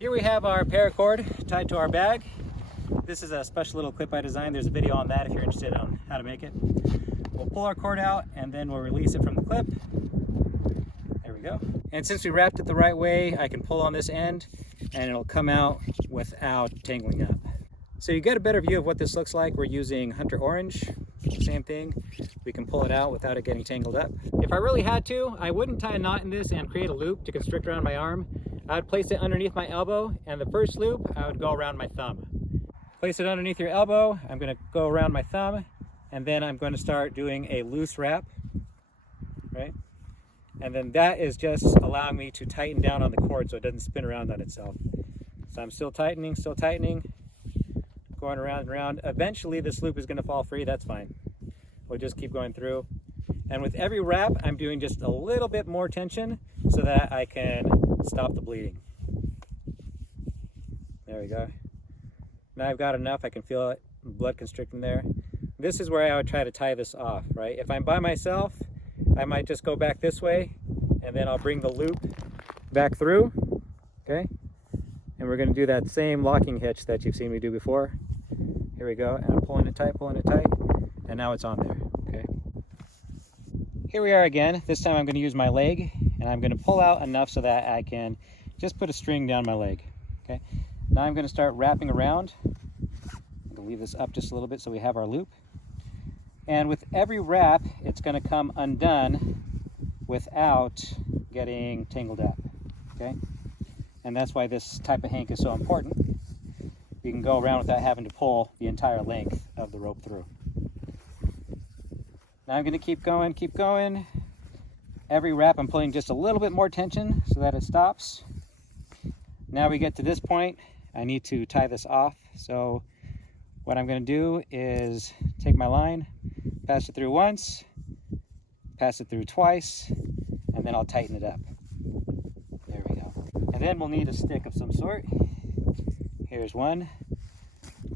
Here we have our paracord tied to our bag. This is a special little clip I designed. There's a video on that if you're interested on how to make it. We'll pull our cord out and then we'll release it from the clip. There we go. And since we wrapped it the right way, I can pull on this end and it'll come out without tangling up. So you get a better view of what this looks like. We're using Hunter Orange, same thing. We can pull it out without it getting tangled up. If I really had to, I wouldn't tie a knot in this and create a loop to constrict around my arm. I would place it underneath my elbow, and the first loop, I would go around my thumb. Place it underneath your elbow, I'm gonna go around my thumb, and then I'm going to start doing a loose wrap, right? And then that is just allowing me to tighten down on the cord so it doesn't spin around on itself. So I'm still tightening, going around and around. Eventually this loop is gonna fall free, that's fine. We'll just keep going through. And with every wrap, I'm doing just a little bit more tension so that I can stop the bleeding. There we go. Now I've got enough, I can feel it, blood constricting there. This is where I would try to tie this off, right? If I'm by myself, I might just go back this way and then I'll bring the loop back through, okay? And we're gonna do that same locking hitch that you've seen me do before. Here we go, and I'm pulling it tight, and now it's on there, okay? Here we are again. This time I'm gonna use my leg, and I'm gonna pull out enough so that I can just put a string down my leg, okay? Now I'm gonna start wrapping around. I'm gonna leave this up just a little bit so we have our loop. And with every wrap, it's gonna come undone without getting tangled up, okay? And that's why this type of hank is so important. You can go around without having to pull the entire length of the rope through. Now I'm gonna keep going. Every wrap I'm pulling just a little bit more tension so that it stops. Now we get to this point, I need to tie this off. So what I'm gonna do is take my line, pass it through once, pass it through twice, and then I'll tighten it up. There we go. And then we'll need a stick of some sort. Here's one.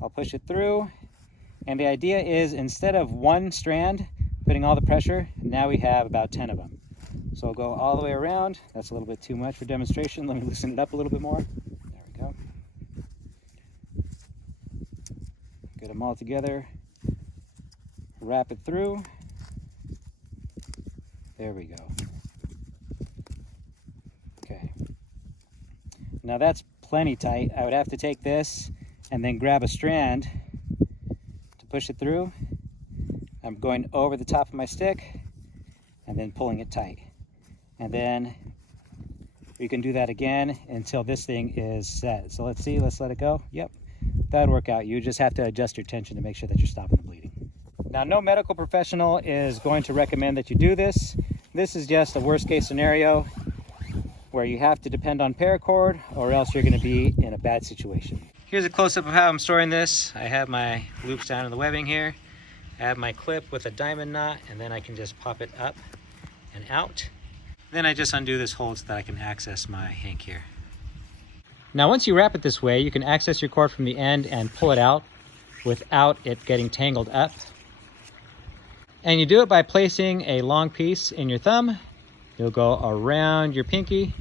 I'll push it through. And the idea is instead of one strand putting all the pressure, now we have about 10 of them. So I'll go all the way around. That's a little bit too much for demonstration. Let me loosen it up a little bit more. There we go. Get them all together. Wrap it through. There we go. Okay. Now that's plenty tight. I would have to take this and then grab a strand to push it through. I'm going over the top of my stick and then pulling it tight. And then we can do that again until this thing is set. So let's see, let's let it go. Yep, that'd work out. You just have to adjust your tension to make sure that you're stopping the bleeding. Now, no medical professional is going to recommend that you do this. This is just a worst case scenario where you have to depend on paracord or else you're gonna be in a bad situation. Here's a close-up of how I'm storing this. I have my loops down in the webbing here. I have my clip with a diamond knot, and then I can just pop it up and out. Then I just undo this hold so that I can access my hank here. Now, once you wrap it this way, you can access your cord from the end and pull it out without it getting tangled up. And you do it by placing a long piece in your thumb. You'll go around your pinky,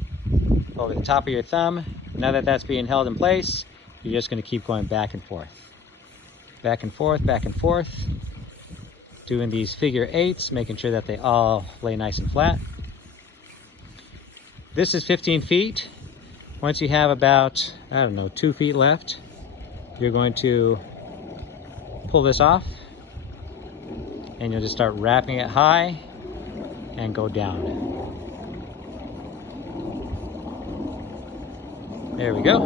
over the top of your thumb. Now that that's being held in place, you're just gonna keep going back and forth. Back and forth, back and forth. Doing these figure eights, making sure that they all lay nice and flat. This is 15 feet. Once you have about, 2 feet left, you're going to pull this off and you'll just start wrapping it high and go down. There we go.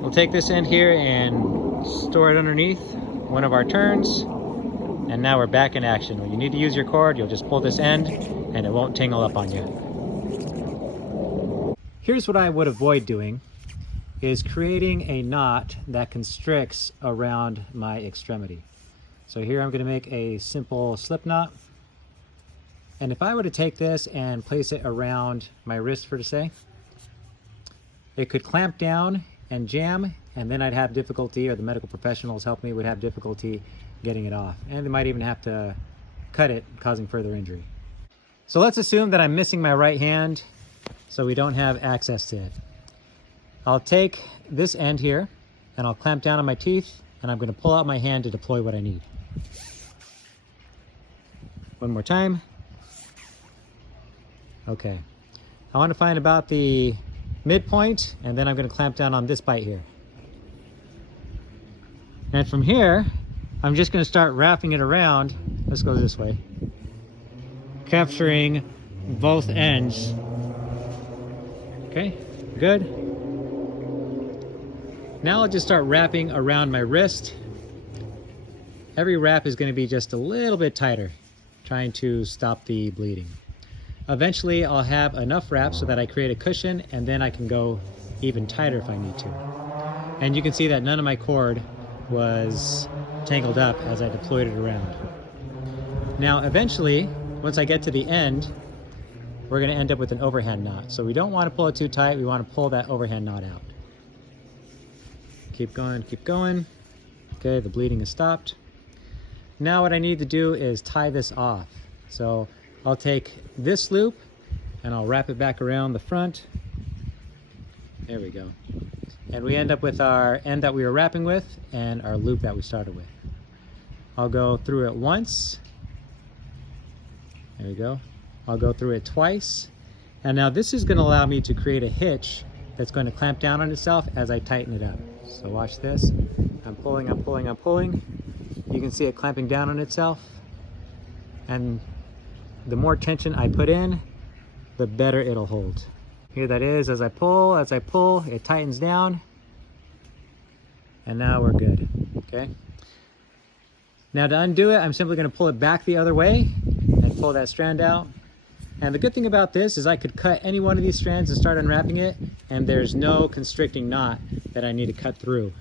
We'll take this end here and store it underneath one of our turns. And now we're back in action. When you need to use your cord, you'll just pull this end and it won't tangle up on you. Here's what I would avoid doing, is creating a knot that constricts around my extremity. So here I'm gonna make a simple slip knot. And if I were to take this and place it around my wrist, for to say, it could clamp down and jam, and then I'd have difficulty, or the medical professionals help me would have difficulty getting it off. And they might even have to cut it, causing further injury. So let's assume that I'm missing my right hand, so we don't have access to it. I'll take this end here and I'll clamp down on my teeth, and I'm going to pull out my hand to deploy what I need. One more time. Okay. I want to find about the midpoint, and then I'm going to clamp down on this bite here. And from here, I'm just going to start wrapping it around. Let's go this way. Capturing both ends. Okay, good. Now I'll just start wrapping around my wrist. Every wrap is going to be just a little bit tighter, trying to stop the bleeding. Eventually I'll have enough wraps so that I create a cushion, and then I can go even tighter if I need to. And you can see that none of my cord was tangled up as I deployed it around. Now eventually, once I get to the end, we're going to end up with an overhand knot. So we don't want to pull it too tight, we want to pull that overhand knot out. Keep going, keep going. Okay, the bleeding is stopped. Now what I need to do is tie this off. So I'll take this loop and I'll wrap it back around the front. There we go. And we end up with our end that we were wrapping with and our loop that we started with. I'll go through it once. There we go. I'll go through it twice. And now this is going to allow me to create a hitch that's going to clamp down on itself as I tighten it up. So watch this. I'm pulling, I'm pulling, I'm pulling. You can see it clamping down on itself. And the more tension I put in, the better it'll hold. Here that is, as I pull, it tightens down. And now we're good, okay? Now to undo it, I'm simply gonna pull it back the other way and pull that strand out. And the good thing about this is I could cut any one of these strands and start unwrapping it, and there's no constricting knot that I need to cut through.